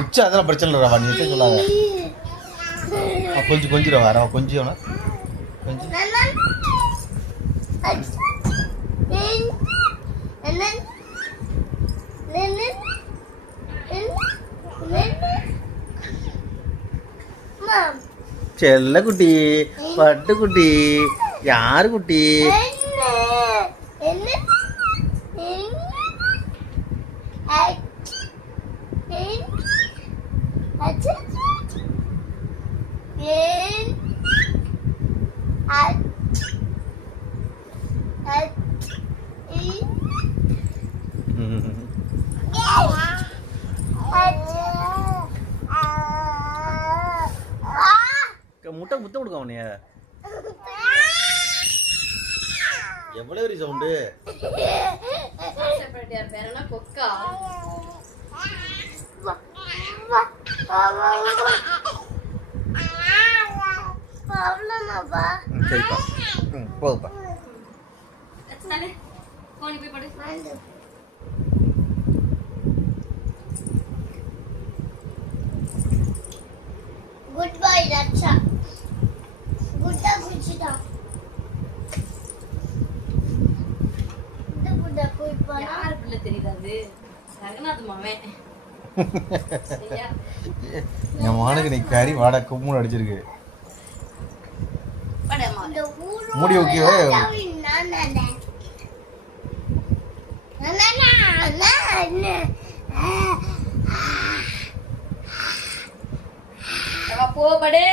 உச்சா அதெல்லாம் பிரச்சனை இல்லை ரவா, நீ எத்த சொல்லாத. கொஞ்சம் ரவா ரவா கொஞ்சம் கொஞ்சம் செல்ல குட்டி, பட்டு குட்டி, யாரு குட்டி? முட்டை முத்த கொடுக்க அவனைய எவ்வளவு பெரிய சவுண்டு. சரிப்பா போதுப்பா. குட் பாய் ரட்சா. குட்டா குச்சிட்டா. இந்த குட்டா குயிப்பா. யாருக்குள்ள தெரியாது? ரங்கநாத் மாமே. என் மானுக்கு நீ கறி வாடா கும்முன்னு அடிச்சிருக்கு. படமா. மூடி ஓகேவா? போ படே.